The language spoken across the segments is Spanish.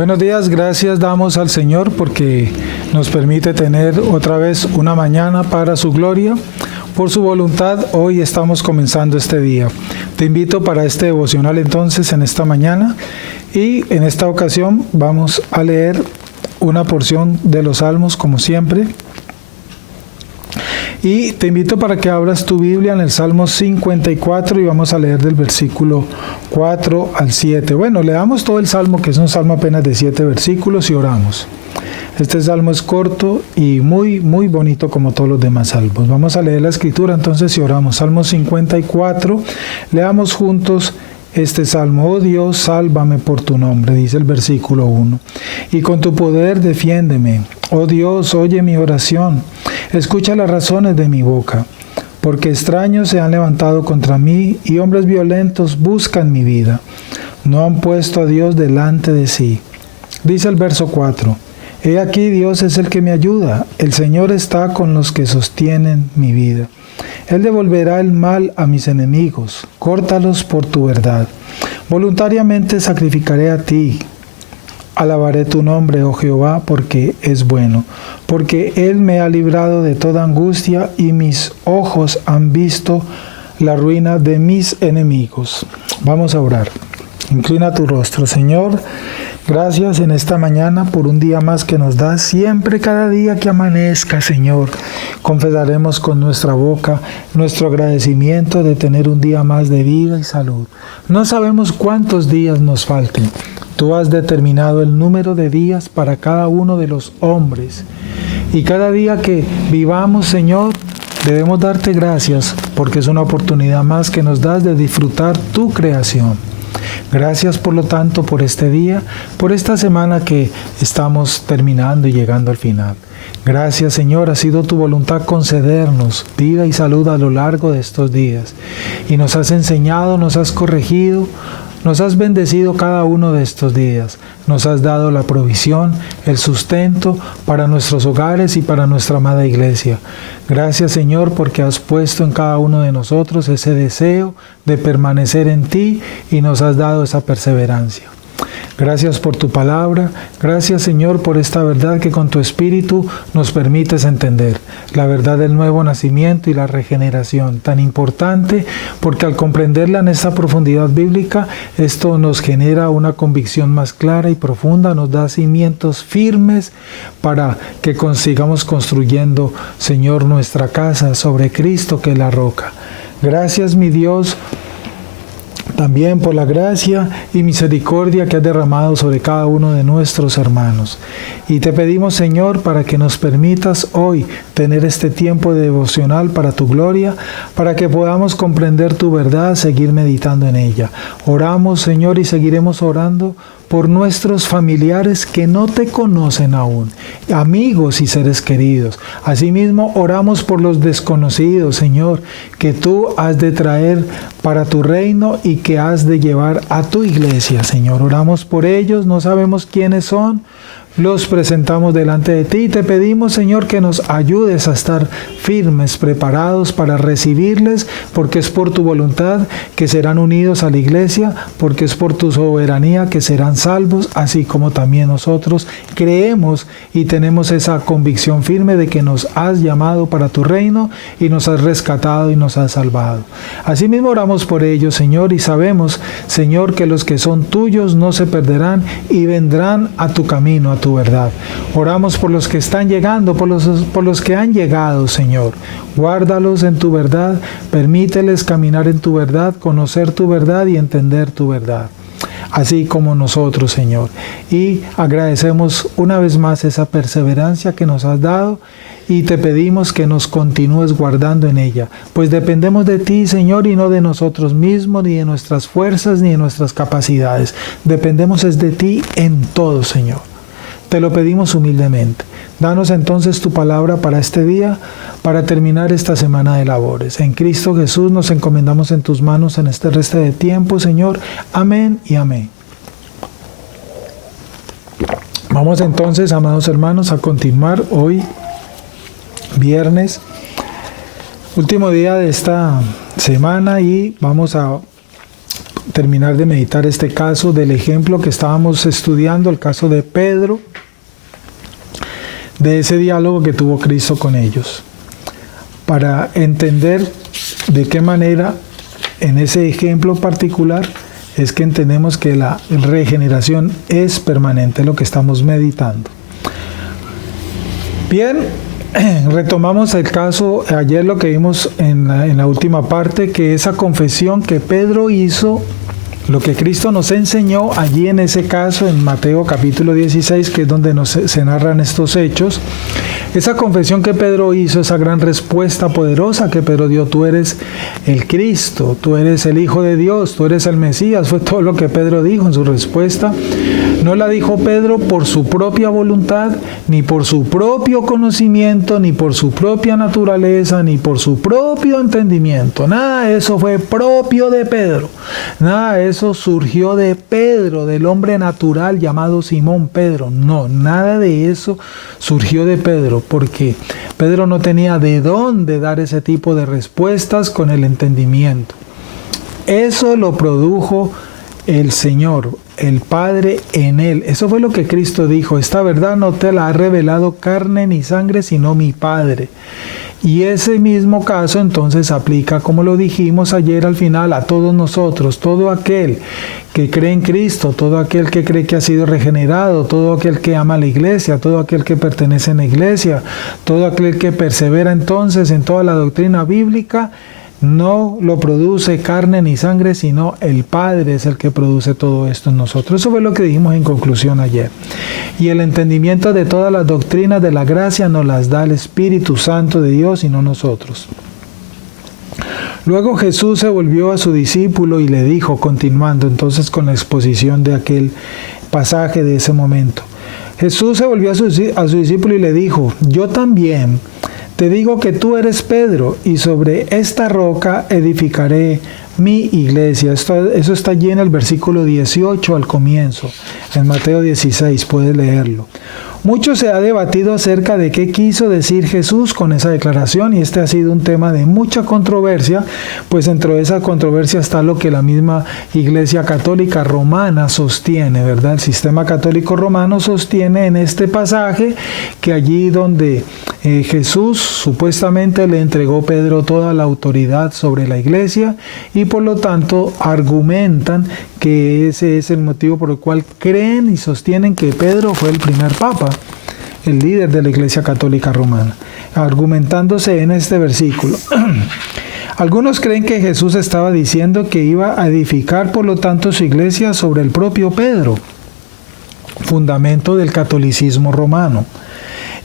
Buenos días, gracias damos al Señor porque nos permite tener otra vez una mañana para su gloria. Por su voluntad, hoy estamos comenzando este día. Te invito para este devocional entonces en esta mañana y en esta ocasión vamos a leer una porción de los Salmos como siempre. Y te invito para que abras tu Biblia en el Salmo 54 y vamos a leer del versículo 4 al 7. Bueno, leamos todo el Salmo, que es un Salmo apenas de 7 versículos, y oramos. Este Salmo es corto y muy bonito como todos los demás salmos. Vamos a leer la Escritura entonces y oramos. Salmo 54, leamos juntos este Salmo. Oh Dios, sálvame por tu nombre, dice el versículo 1. Y con tu poder defiéndeme. Oh Dios, oye mi oración. Escucha las razones de mi boca. Porque extraños se han levantado contra mí y hombres violentos buscan mi vida. No han puesto a Dios delante de sí. Dice el verso 4. He aquí Dios es el que me ayuda. El Señor está con los que sostienen mi vida. Él devolverá el mal a mis enemigos, córtalos por tu verdad. Voluntariamente sacrificaré a ti. Alabaré tu nombre, oh Jehová, porque es bueno, porque Él me ha librado de toda angustia y mis ojos han visto la ruina de mis enemigos. Vamos a orar. Inclina tu rostro, Señor. Gracias en esta mañana por un día más que nos das. Siempre, cada día que amanezca, Señor, confesaremos con nuestra boca nuestro agradecimiento de tener un día más de vida y salud. No sabemos cuántos días nos falten. Tú has determinado el número de días para cada uno de los hombres. Y cada día que vivamos, Señor, debemos darte gracias porque es una oportunidad más que nos das de disfrutar tu creación. Gracias por lo tanto por este día, por esta semana que estamos terminando y llegando al final. Gracias, Señor, ha sido tu voluntad concedernos vida y salud a lo largo de estos días. Y nos has enseñado, nos has corregido, nos has bendecido cada uno de estos días. Nos has dado la provisión, el sustento para nuestros hogares y para nuestra amada iglesia. Gracias, Señor, porque has puesto en cada uno de nosotros ese deseo de permanecer en ti y nos has dado esa perseverancia. Gracias por tu palabra. Gracias, Señor, por esta verdad que con tu Espíritu nos permites entender. La verdad del nuevo nacimiento y la regeneración, tan importante porque al comprenderla en esta profundidad bíblica, esto nos genera una convicción más clara y profunda, nos da cimientos firmes para que sigamos construyendo, Señor, nuestra casa sobre Cristo, que es la roca. Gracias, mi Dios, también por la gracia y misericordia que has derramado sobre cada uno de nuestros hermanos. Y te pedimos, Señor, para que nos permitas hoy tener este tiempo de devocional para tu gloria, para que podamos comprender tu verdad, seguir meditando en ella. Oramos, Señor, y seguiremos orando por nuestros familiares que no te conocen aún, amigos y seres queridos. Asimismo, oramos por los desconocidos, Señor, que tú has de traer para tu reino y que has de llevar a tu iglesia, Señor. Oramos por ellos, no sabemos quiénes son. Los presentamos delante de ti y te pedimos, Señor, que nos ayudes a estar firmes, preparados para recibirles, porque es por tu voluntad que serán unidos a la iglesia, porque es por tu soberanía que serán salvos, así como también nosotros creemos y tenemos esa convicción firme de que nos has llamado para tu reino y nos has rescatado y nos has salvado. Asimismo oramos por ellos, Señor, y sabemos, Señor, que los que son tuyos no se perderán y vendrán a tu camino, a tu verdad. Oramos por los que están llegando, por los que han llegado, Señor. Guárdalos en tu verdad, permíteles caminar en tu verdad, conocer tu verdad y entender tu verdad, así como nosotros, Señor. Y agradecemos una vez más esa perseverancia que nos has dado y te pedimos que nos continúes guardando en ella, pues dependemos de ti, Señor, y no de nosotros mismos, ni de nuestras fuerzas, ni de nuestras capacidades. Dependemos es de ti en todo, Señor. Te lo pedimos humildemente. Danos entonces tu palabra para este día, para terminar esta semana de labores. En Cristo Jesús nos encomendamos en tus manos en este resto de tiempo, Señor. Amén y amén. Vamos entonces, amados hermanos, a continuar hoy, viernes, último día de esta semana, y vamos a terminar de meditar este caso del ejemplo que estábamos estudiando, el caso de Pedro, de ese diálogo que tuvo Cristo con ellos, para entender de qué manera en ese ejemplo particular es que entendemos que la regeneración es permanente, lo que estamos meditando. Bien, retomamos el caso, ayer lo que vimos en la última parte, que esa confesión que Pedro hizo, lo que Cristo nos enseñó allí en ese caso, en Mateo capítulo 16, que es donde se narran estos hechos, esa confesión que Pedro hizo, esa gran respuesta poderosa que Pedro dio: tú eres el Cristo, tú eres el Hijo de Dios, tú eres el Mesías, fue todo lo que Pedro dijo en su respuesta. No la dijo Pedro por su propia voluntad, ni por su propio conocimiento, ni por su propia naturaleza, ni por su propio entendimiento. Nada de eso fue propio de Pedro. Nada de eso surgió de Pedro, del hombre natural llamado Simón Pedro. No, nada de eso surgió de Pedro, porque Pedro no tenía de dónde dar ese tipo de respuestas con el entendimiento. Eso lo produjo el Señor, el Padre en él. Eso fue lo que Cristo dijo: esta verdad no te la ha revelado carne ni sangre, sino mi Padre. Y ese mismo caso entonces aplica, como lo dijimos ayer al final, a todos nosotros, todo aquel que cree en Cristo, todo aquel que cree que ha sido regenerado, todo aquel que ama a la iglesia, todo aquel que pertenece a la iglesia, todo aquel que persevera entonces en toda la doctrina bíblica. No lo produce carne ni sangre, sino el Padre es el que produce todo esto en nosotros. Eso fue lo que dijimos en conclusión ayer. Y el entendimiento de todas las doctrinas de la gracia nos las da el Espíritu Santo de Dios y no nosotros. Luego Jesús se volvió a su discípulo y le dijo, continuando entonces con la exposición de aquel pasaje de ese momento. Jesús se volvió a su discípulo y le dijo: yo también te digo que tú eres Pedro, y sobre esta roca edificaré mi iglesia. Eso está allí en el versículo 18 al comienzo, en Mateo 16, puedes leerlo. Mucho se ha debatido acerca de qué quiso decir Jesús con esa declaración, y este ha sido un tema de mucha controversia, pues dentro de esa controversia está lo que la misma Iglesia Católica Romana sostiene, ¿verdad? El sistema católico romano sostiene en este pasaje que allí donde Jesús supuestamente le entregó a Pedro toda la autoridad sobre la iglesia, y por lo tanto argumentan que ese es el motivo por el cual creen y sostienen que Pedro fue el primer papa, el líder de la Iglesia Católica Romana, argumentándose en este versículo. Algunos creen que Jesús estaba diciendo que iba a edificar por lo tanto su iglesia sobre el propio Pedro, fundamento del catolicismo romano.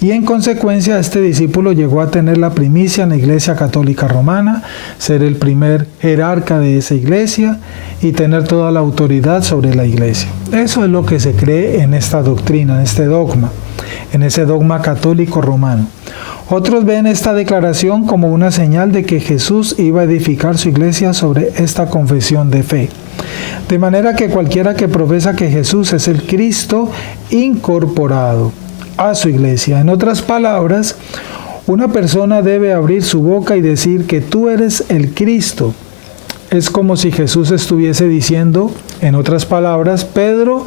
Y en consecuencia este discípulo llegó a tener la primicia en la Iglesia Católica Romana, ser el primer jerarca de esa iglesia y tener toda la autoridad sobre la iglesia. Eso es lo que se cree en esta doctrina, en este dogma, en ese dogma católico romano. Otros ven esta declaración como una señal de que Jesús iba a edificar su iglesia sobre esta confesión de fe. De manera que cualquiera que profesa que Jesús es el Cristo incorporado a su iglesia. En otras palabras, una persona debe abrir su boca y decir que tú eres el Cristo. Es como si Jesús estuviese diciendo, en otras palabras: Pedro,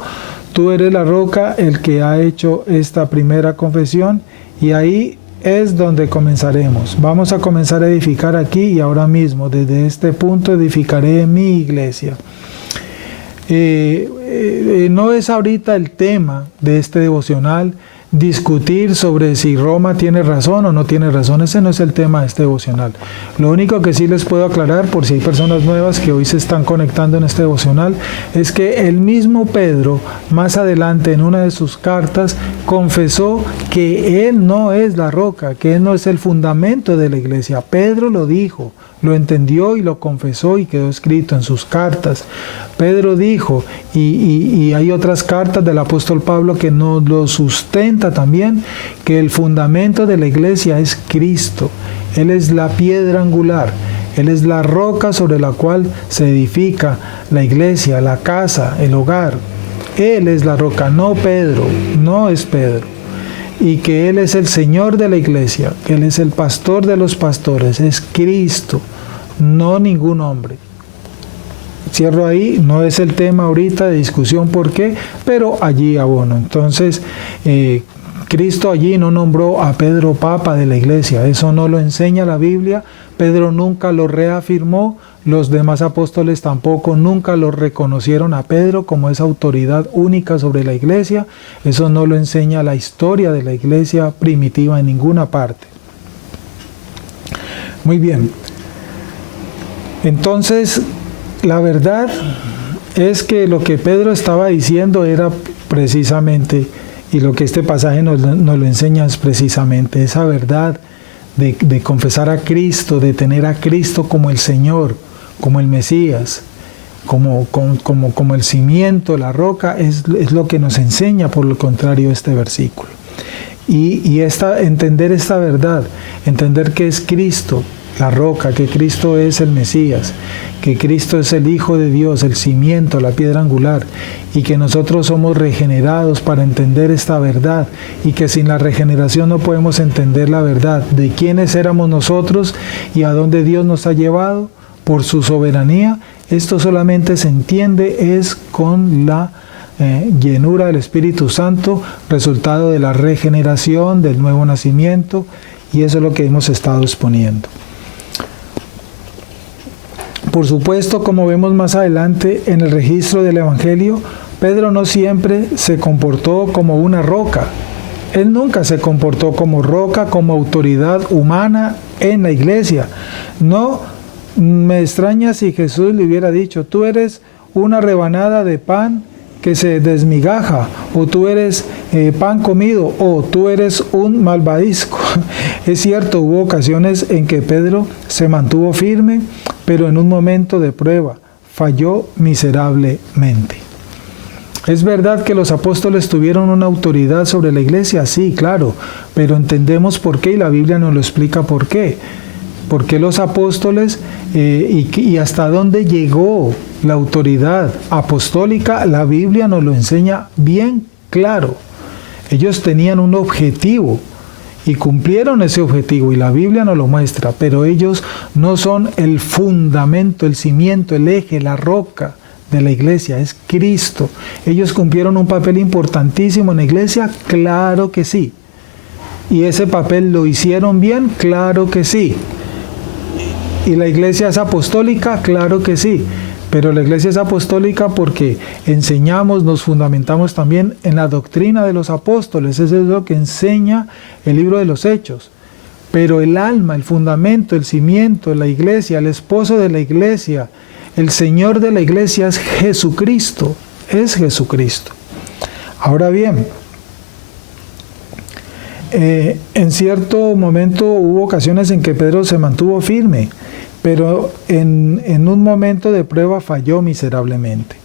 tú eres la roca, el que ha hecho esta primera confesión, y ahí es donde comenzaremos. Vamos a comenzar a edificar aquí y ahora mismo. Desde este punto edificaré mi iglesia. No es ahorita el tema de este devocional discutir sobre si Roma tiene razón o no tiene razón. Ese no es el tema de este devocional. Lo único que sí les puedo aclarar, por si hay personas nuevas que hoy se están conectando en este devocional, es que el mismo Pedro, más adelante en una de sus cartas, confesó que él no es la roca, que él no es el fundamento de la iglesia. Pedro lo dijo, lo entendió y lo confesó, y quedó escrito en sus cartas. Pedro dijo, y hay otras cartas del apóstol Pablo que nos lo sustenta también, que el fundamento de la iglesia es Cristo. Él es la piedra angular, Él es la roca sobre la cual se edifica la iglesia, la casa, el hogar. Él es la roca, no Pedro, no es Pedro. Y que Él es el Señor de la iglesia, que Él es el pastor de los pastores, es Cristo, no ningún hombre. Cierro ahí, no es el tema ahorita de discusión por qué, pero allí abono. Entonces, Cristo allí no nombró a Pedro papa de la iglesia, eso no lo enseña la Biblia. Pedro nunca lo reafirmó, los demás apóstoles tampoco nunca lo reconocieron a Pedro como esa autoridad única sobre la iglesia. Eso no lo enseña la historia de la iglesia primitiva en ninguna parte. Muy bien. Entonces, la verdad es que lo que Pedro estaba diciendo era precisamente, y lo que este pasaje nos lo enseña es precisamente esa verdad de confesar a Cristo, de tener a Cristo como el Señor, como el Mesías, como el cimiento, la roca, es lo que nos enseña por lo contrario este versículo. Y entender esta verdad, entender que es Cristo la roca, que Cristo es el Mesías, que Cristo es el Hijo de Dios, el cimiento, la piedra angular, y que nosotros somos regenerados para entender esta verdad, y que sin la regeneración no podemos entender la verdad de quiénes éramos nosotros y a dónde Dios nos ha llevado por su soberanía. Esto solamente se entiende es con la llenura del Espíritu Santo, resultado de la regeneración, del nuevo nacimiento, y eso es lo que hemos estado exponiendo. Por supuesto, como vemos más adelante en el registro del Evangelio, Pedro no siempre se comportó como una roca. Él nunca se comportó como roca, como autoridad humana en la iglesia. No me extraña si Jesús le hubiera dicho, tú eres una rebanada de pan que se desmigaja, o tú eres pan comido, o tú eres un malvavisco. Es cierto, hubo ocasiones en que Pedro se mantuvo firme, pero en un momento de prueba falló miserablemente. ¿Es verdad que los apóstoles tuvieron una autoridad sobre la iglesia? Sí, claro, pero entendemos por qué y la Biblia nos lo explica por qué. ¿Por qué los apóstoles y hasta dónde llegó la autoridad apostólica? La Biblia nos lo enseña bien claro. Ellos tenían un objetivo y cumplieron ese objetivo y la Biblia nos lo muestra, pero ellos no son el fundamento, el cimiento, el eje, la roca de la iglesia, es Cristo. ¿Ellos cumplieron un papel importantísimo en la iglesia? Claro que sí. ¿Y ese papel lo hicieron bien? Claro que sí. ¿Y la iglesia es apostólica? Claro que sí. Pero la iglesia es apostólica porque enseñamos, nos fundamentamos también en la doctrina de los apóstoles. Eso es lo que enseña el libro de los Hechos. Pero el alma, el fundamento, el cimiento de la iglesia, el esposo de la iglesia, el Señor de la iglesia es Jesucristo. Es Jesucristo. Ahora bien, en cierto momento hubo ocasiones en que Pedro se mantuvo firme, pero en un momento de prueba falló miserablemente.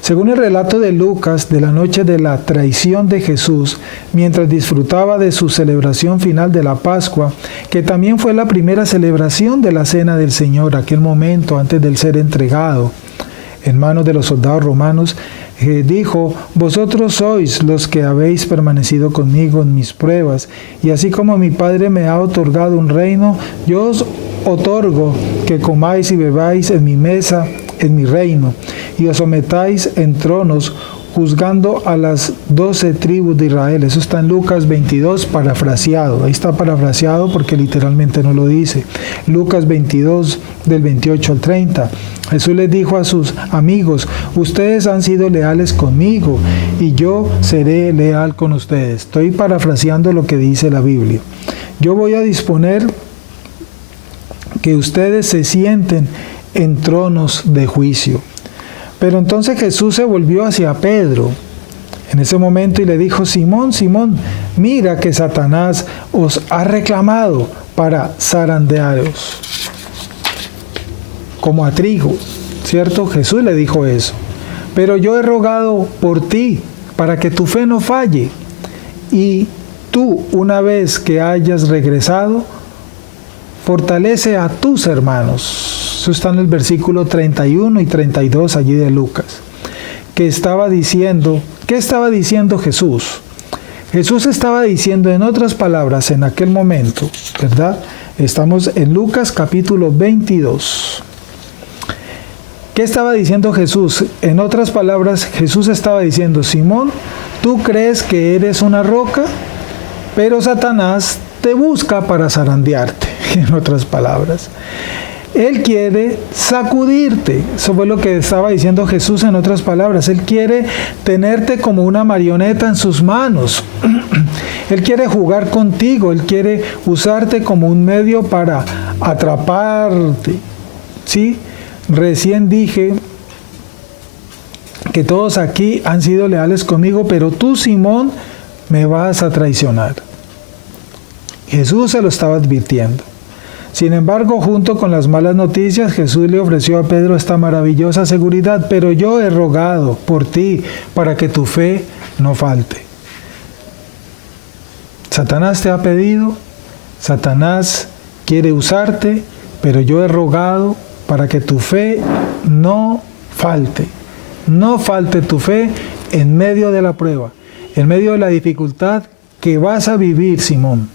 Según el relato de Lucas de la noche de la traición de Jesús, mientras disfrutaba de su celebración final de la Pascua, que también fue la primera celebración de la Cena del Señor, aquel momento antes de ser entregado en manos de los soldados romanos, dijo, vosotros sois los que habéis permanecido conmigo en mis pruebas, y así como mi Padre me ha otorgado un reino, yo os otorgo que comáis y bebáis en mi mesa, en mi reino, y os sometáis en tronos, juzgando a las 12 tribus de Israel. Eso está en Lucas 22, parafraseado. Ahí está parafraseado porque literalmente no lo dice. Lucas 22, del 28 al 30. Jesús les dijo a sus amigos, ustedes han sido leales conmigo y yo seré leal con ustedes. Estoy parafraseando lo que dice la Biblia. Yo voy a disponer que ustedes se sienten en tronos de juicio. Pero entonces Jesús se volvió hacia Pedro en ese momento y le dijo, Simón, Simón, mira que Satanás os ha reclamado para zarandearos como a trigo, ¿cierto? Jesús le dijo eso. Pero yo he rogado por ti para que tu fe no falle y tú, una vez que hayas regresado, fortalece a tus hermanos. Eso está en el versículo 31 y 32 allí de Lucas. ¿Qué estaba diciendo Jesús? Jesús estaba diciendo, en otras palabras, en aquel momento, ¿verdad? Estamos en Lucas capítulo 22. ¿Qué estaba diciendo Jesús? En otras palabras, Jesús estaba diciendo, Simón, tú crees que eres una roca, pero Satanás te busca para zarandearte, en otras palabras. Él quiere sacudirte. Eso fue lo que estaba diciendo Jesús en otras palabras. Él quiere tenerte como una marioneta en sus manos. Él quiere jugar contigo. Él quiere usarte como un medio para atraparte. ¿Sí? Recién dije que todos aquí han sido leales conmigo, pero tú, Simón, me vas a traicionar. Jesús se lo estaba advirtiendo. Sin embargo, junto con las malas noticias, Jesús le ofreció a Pedro esta maravillosa seguridad, pero yo he rogado por ti para que tu fe no falte. Satanás te ha pedido, Satanás quiere usarte, pero yo he rogado para que tu fe no falte. No falte tu fe en medio de la prueba, en medio de la dificultad que vas a vivir, Simón.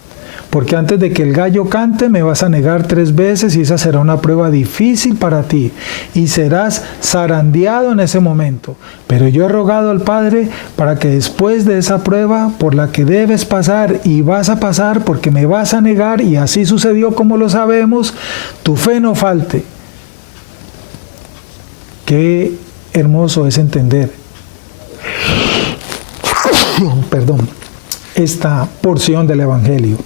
Porque antes de que el gallo cante me vas a negar 3 veces y esa será una prueba difícil para ti y serás zarandeado en ese momento. Pero yo he rogado al Padre para que después de esa prueba por la que debes pasar y vas a pasar porque me vas a negar y así sucedió como lo sabemos, tu fe no falte. Qué hermoso es entender, esta porción del Evangelio.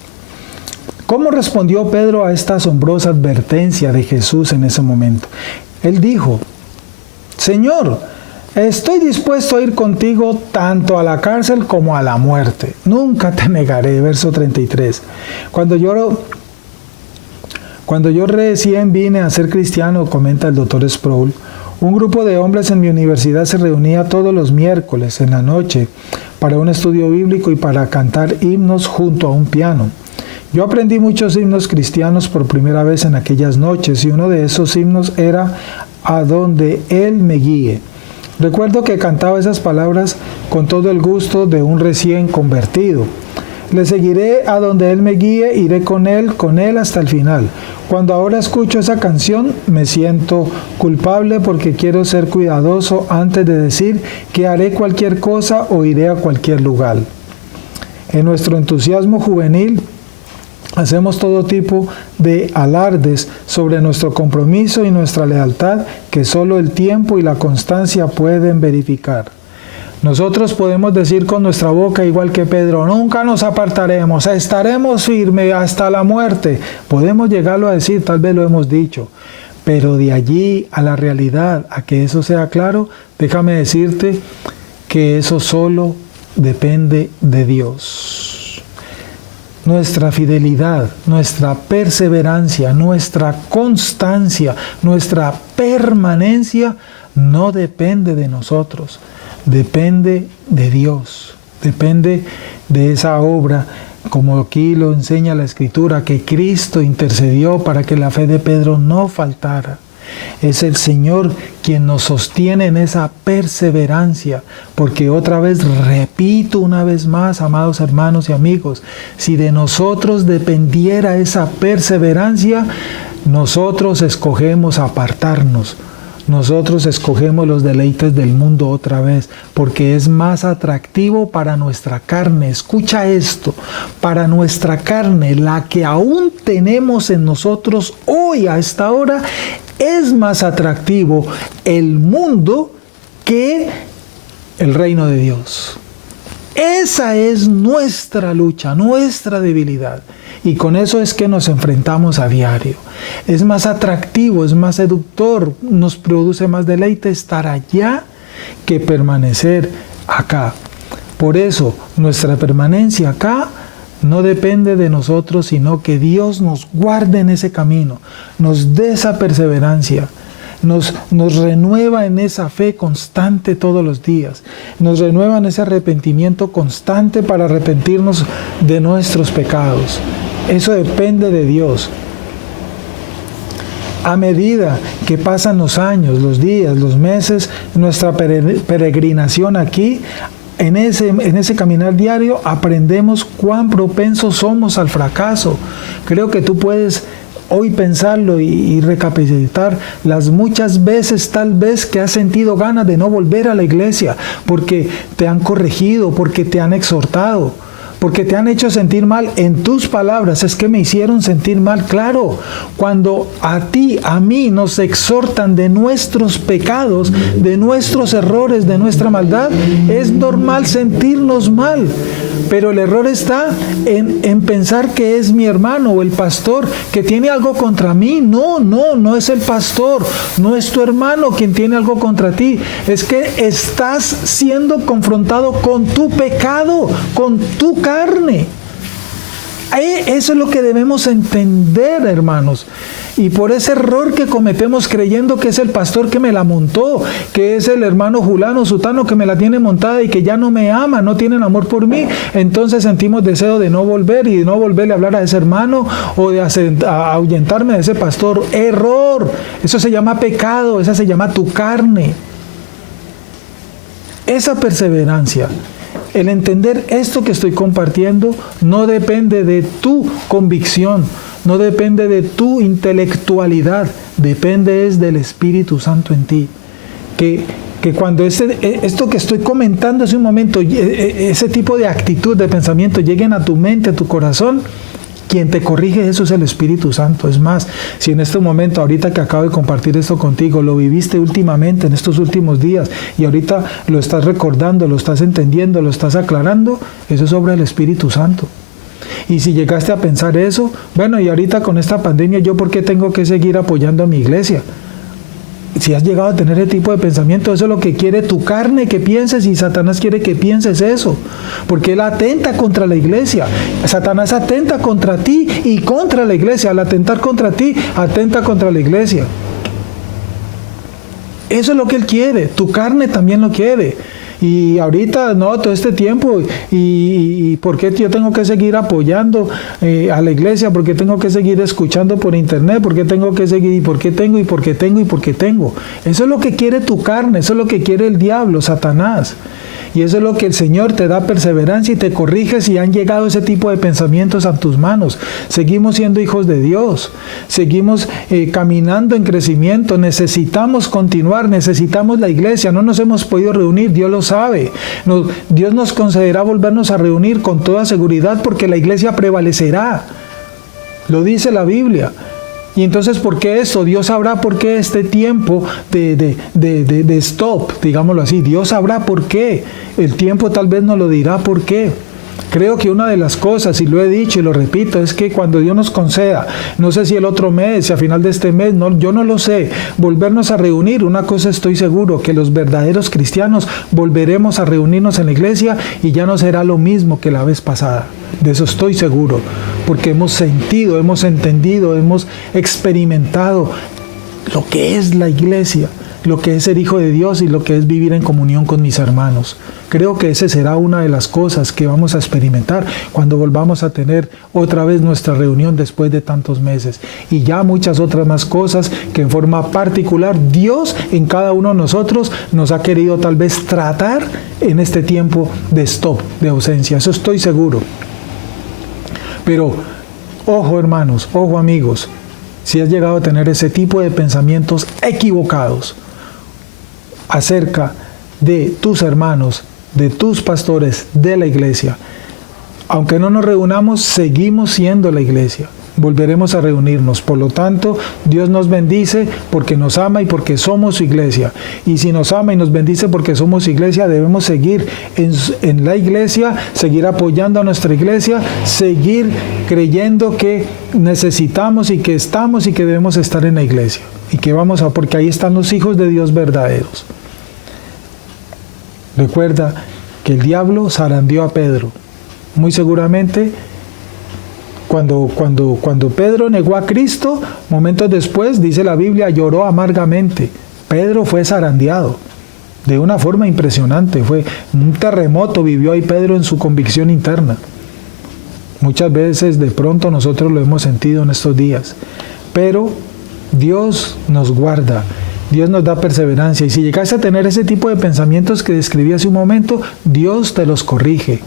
¿Cómo respondió Pedro a esta asombrosa advertencia de Jesús en ese momento? Él dijo, Señor, estoy dispuesto a ir contigo tanto a la cárcel como a la muerte. Nunca te negaré. Verso 33. Cuando yo recién vine a ser cristiano, comenta el doctor Sproul, un grupo de hombres en mi universidad se reunía todos los miércoles en la noche para un estudio bíblico y para cantar himnos junto a un piano. Yo aprendí muchos himnos cristianos por primera vez en aquellas noches y uno de esos himnos era A donde Él me guíe. Recuerdo que cantaba esas palabras con todo el gusto de un recién convertido. Le seguiré a donde Él me guíe, iré con Él hasta el final. Cuando ahora escucho esa canción me siento culpable porque quiero ser cuidadoso antes de decir que haré cualquier cosa o iré a cualquier lugar. En nuestro entusiasmo juvenil hacemos todo tipo de alardes sobre nuestro compromiso y nuestra lealtad que solo el tiempo y la constancia pueden verificar. Nosotros podemos decir con nuestra boca, igual que Pedro, nunca nos apartaremos, estaremos firmes hasta la muerte. Podemos llegarlo a decir, tal vez lo hemos dicho, pero de allí a la realidad, a que eso sea claro, déjame decirte que eso solo depende de Dios. Nuestra fidelidad, nuestra perseverancia, nuestra constancia, nuestra permanencia no depende de nosotros. Depende de Dios, depende de esa obra, como aquí lo enseña la Escritura, que Cristo intercedió para que la fe de Pedro no faltara. Es el Señor quien nos sostiene en esa perseverancia, porque otra vez, repito una vez más, amados hermanos y amigos, si de nosotros dependiera esa perseverancia, nosotros escogemos apartarnos. Nosotros escogemos los deleites del mundo otra vez, porque es más atractivo para nuestra carne. Escucha esto, para nuestra carne, la que aún tenemos en nosotros hoy a esta hora, es más atractivo el mundo que el reino de Dios. Esa es nuestra lucha, nuestra debilidad. Y con eso es que nos enfrentamos a diario. Es más atractivo, es más seductor, nos produce más deleite estar allá que permanecer acá. Por eso, nuestra permanencia acá no depende de nosotros, sino que Dios nos guarde en ese camino, nos dé esa perseverancia, nos renueva en esa fe constante todos los días, nos renueva en ese arrepentimiento constante para arrepentirnos de nuestros pecados. Eso depende de Dios. A medida que pasan los años, los días, los meses, nuestra peregrinación aquí, en ese caminar diario, aprendemos cuán propensos somos al fracaso. Creo que tú puedes hoy pensarlo y recapacitar las muchas veces tal vez que has sentido ganas de no volver a la iglesia porque te han corregido, porque te han exhortado, porque te han hecho sentir mal en tus palabras. Es que me hicieron sentir mal. Claro, cuando a ti, a mí nos exhortan de nuestros pecados, de nuestros errores, de nuestra maldad, es normal sentirnos mal. Pero el error está en pensar que es mi hermano o el pastor que tiene algo contra mí. No es el pastor, no es tu hermano quien tiene algo contra ti. Es que estás siendo confrontado con tu pecado, con tu carne. Eso es lo que debemos entender, hermanos. Y por ese error que cometemos creyendo que es el pastor que me la montó, que es el hermano fulano, sutano que me la tiene montada y que ya no me ama, no tienen amor por mí, entonces sentimos deseo de no volver y de no volverle a hablar a ese hermano o de ahuyentarme de ese pastor. Error. Eso se llama pecado, esa se llama tu carne. Esa perseverancia, el entender esto que estoy compartiendo, no depende de tu convicción, no depende de tu intelectualidad, depende es del Espíritu Santo en ti. Que cuando esto que estoy comentando hace un momento, ese tipo de actitud, de pensamiento, lleguen a tu mente, a tu corazón, quien te corrige eso es el Espíritu Santo. Es más, si en este momento, ahorita que acabo de compartir esto contigo, lo viviste últimamente, en estos últimos días, y ahorita lo estás recordando, lo estás entendiendo, lo estás aclarando, eso es obra del Espíritu Santo. Y si llegaste a pensar eso, bueno, y ahorita con esta pandemia, ¿yo por qué tengo que seguir apoyando a mi iglesia? Si has llegado a tener ese tipo de pensamiento, eso es lo que quiere tu carne que pienses, y Satanás quiere que pienses eso, porque él atenta contra la iglesia. Satanás atenta contra ti y contra la iglesia. Al atentar contra ti, atenta contra la iglesia. Eso es lo que él quiere, tu carne también lo quiere. Y ahorita, no, todo este tiempo, y ¿por qué yo tengo que seguir apoyando a la iglesia? ¿Por qué tengo que seguir escuchando por internet? ¿Por qué tengo que seguir? ¿Y por qué tengo? ¿Y por qué tengo? ¿Y por qué tengo? Eso es lo que quiere tu carne, eso es lo que quiere el diablo, Satanás. Y eso es lo que el Señor te da perseverancia y te corrige si han llegado ese tipo de pensamientos a tus manos. Seguimos siendo hijos de Dios, seguimos caminando en crecimiento, necesitamos continuar, necesitamos la iglesia, no nos hemos podido reunir, Dios lo sabe. Dios nos concederá volvernos a reunir con toda seguridad porque la iglesia prevalecerá, lo dice la Biblia. Y entonces, ¿por qué esto? Dios sabrá por qué este tiempo de stop, digámoslo así. Dios sabrá por qué. El tiempo tal vez nos lo dirá por qué. Creo que una de las cosas, y lo he dicho y lo repito, es que cuando Dios nos conceda, no sé si el otro mes, si a final de este mes, yo no lo sé, volvernos a reunir, una cosa estoy seguro, que los verdaderos cristianos volveremos a reunirnos en la iglesia y ya no será lo mismo que la vez pasada. De eso estoy seguro, porque hemos sentido, hemos entendido, hemos experimentado lo que es la iglesia, lo que es ser hijo de Dios y lo que es vivir en comunión con mis hermanos. Creo que esa será una de las cosas que vamos a experimentar cuando volvamos a tener otra vez nuestra reunión después de tantos meses. Y ya muchas otras más cosas que en forma particular Dios en cada uno de nosotros nos ha querido tal vez tratar en este tiempo de stop, de ausencia. Eso estoy seguro. Pero ojo, hermanos, ojo, amigos, si has llegado a tener ese tipo de pensamientos equivocados acerca de tus hermanos, de tus pastores, de la iglesia, aunque no nos reunamos, seguimos siendo la iglesia. Volveremos a reunirnos. Por lo tanto, Dios nos bendice porque nos ama y porque somos su iglesia. Y si nos ama y nos bendice porque somos su iglesia, debemos seguir en la iglesia, seguir apoyando a nuestra iglesia, seguir creyendo que necesitamos y que estamos y que debemos estar en la iglesia. Y que porque ahí están los hijos de Dios verdaderos. Recuerda que el diablo zarandeó a Pedro. Muy seguramente, cuando Pedro negó a Cristo, momentos después, dice la Biblia, lloró amargamente. Pedro fue zarandeado de una forma impresionante. Fue un terremoto, vivió ahí Pedro en su convicción interna. Muchas veces de pronto nosotros lo hemos sentido en estos días. Pero Dios nos guarda. Dios nos da perseverancia. Y si llegaste a tener ese tipo de pensamientos que describí hace un momento, Dios te los corrige.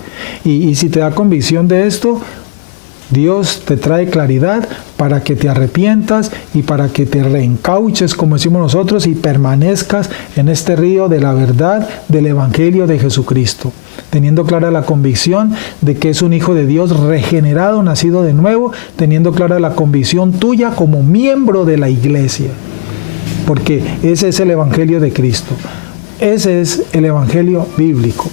Y si te da convicción de esto, Dios te trae claridad para que te arrepientas y para que te reencauches, como decimos nosotros, y permanezcas en este río de la verdad del Evangelio de Jesucristo, teniendo clara la convicción de que es un hijo de Dios regenerado, nacido de nuevo, teniendo clara la convicción tuya como miembro de la iglesia, porque ese es el Evangelio de Cristo, ese es el Evangelio bíblico.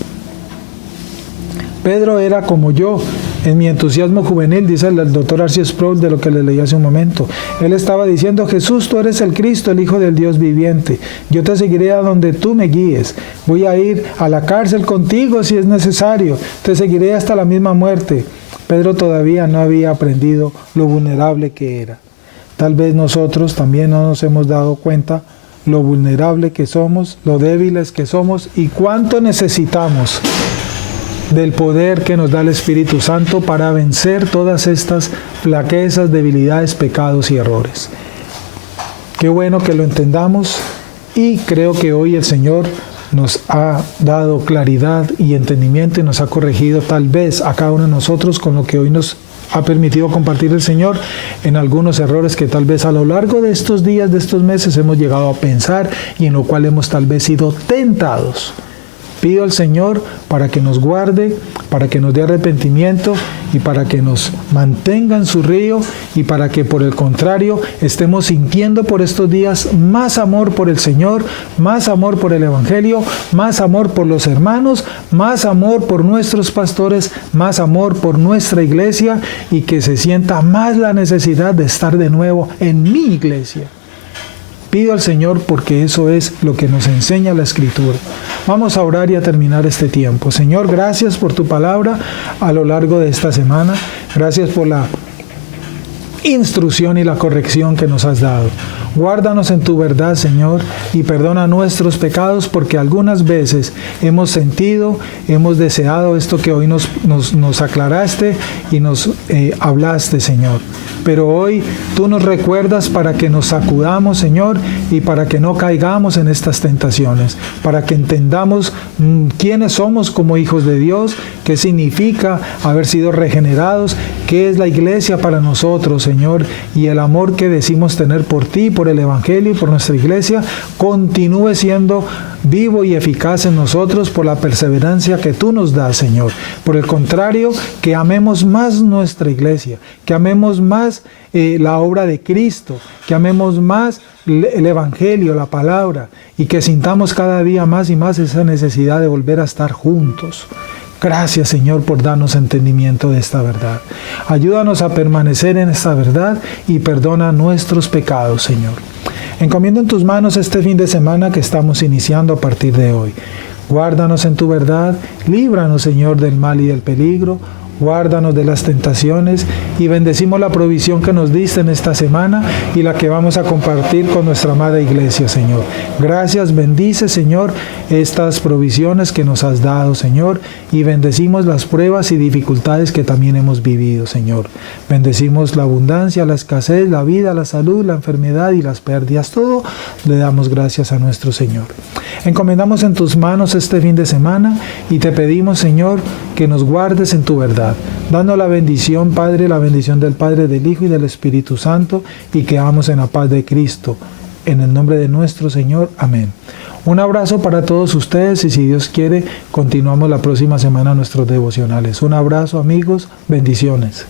Pedro era como yo, en mi entusiasmo juvenil, dice el doctor Arcee Sproul, de lo que le leí hace un momento. Él estaba diciendo: Jesús, tú eres el Cristo, el Hijo del Dios viviente. Yo te seguiré a donde tú me guíes. Voy a ir a la cárcel contigo si es necesario. Te seguiré hasta la misma muerte. Pedro todavía no había aprendido lo vulnerable que era. Tal vez nosotros también no nos hemos dado cuenta lo vulnerable que somos, lo débiles que somos y cuánto necesitamos del poder que nos da el Espíritu Santo para vencer todas estas flaquezas, debilidades, pecados y errores. Qué bueno que lo entendamos, y creo que hoy el Señor nos ha dado claridad y entendimiento y nos ha corregido tal vez a cada uno de nosotros con lo que hoy nos ha permitido compartir el Señor en algunos errores que tal vez a lo largo de estos días, de estos meses hemos llegado a pensar y en lo cual hemos tal vez sido tentados. Pido al Señor para que nos guarde, para que nos dé arrepentimiento y para que nos mantenga en su río, y para que por el contrario estemos sintiendo por estos días más amor por el Señor, más amor por el Evangelio, más amor por los hermanos, más amor por nuestros pastores, más amor por nuestra iglesia, y que se sienta más la necesidad de estar de nuevo en mi iglesia. Pido al Señor porque eso es lo que nos enseña la Escritura. Vamos a orar y a terminar este tiempo. Señor, gracias por tu palabra a lo largo de esta semana. Gracias por la instrucción y la corrección que nos has dado. Guárdanos en tu verdad, Señor, y perdona nuestros pecados, porque algunas veces hemos sentido, hemos deseado esto que hoy nos aclaraste y nos hablaste, Señor. Pero hoy tú nos recuerdas para que nos sacudamos, Señor, y para que no caigamos en estas tentaciones, para que entendamos quiénes somos como hijos de Dios, qué significa haber sido regenerados, qué es la iglesia para nosotros, Señor, y el amor que decimos tener por ti, por el Evangelio y por nuestra iglesia, continúe siendo vivo y eficaz en nosotros por la perseverancia que tú nos das, Señor. Por el contrario, que amemos más nuestra iglesia, que amemos más la obra de Cristo, que amemos más el Evangelio, la palabra, y que sintamos cada día más y más esa necesidad de volver a estar juntos. Gracias, Señor, por darnos entendimiento de esta verdad. Ayúdanos a permanecer en esta verdad y perdona nuestros pecados, Señor. Encomiendo en tus manos este fin de semana que estamos iniciando a partir de hoy. Guárdanos en tu verdad, líbranos, Señor, del mal y del peligro. Guárdanos de las tentaciones y bendecimos la provisión que nos diste en esta semana y la que vamos a compartir con nuestra amada iglesia, Señor. Gracias, bendice, Señor, estas provisiones que nos has dado, Señor, y bendecimos las pruebas y dificultades que también hemos vivido, Señor. Bendecimos la abundancia, la escasez, la vida, la salud, la enfermedad y las pérdidas. Todo le damos gracias a nuestro Señor. Encomendamos en tus manos este fin de semana y te pedimos, Señor, que nos guardes en tu verdad, dando la bendición, Padre, la bendición del Padre, del Hijo y del Espíritu Santo, y quedamos en la paz de Cristo. En el nombre de nuestro Señor. Amén. Un abrazo para todos ustedes y si Dios quiere, continuamos la próxima semana nuestros devocionales. Un abrazo, amigos. Bendiciones.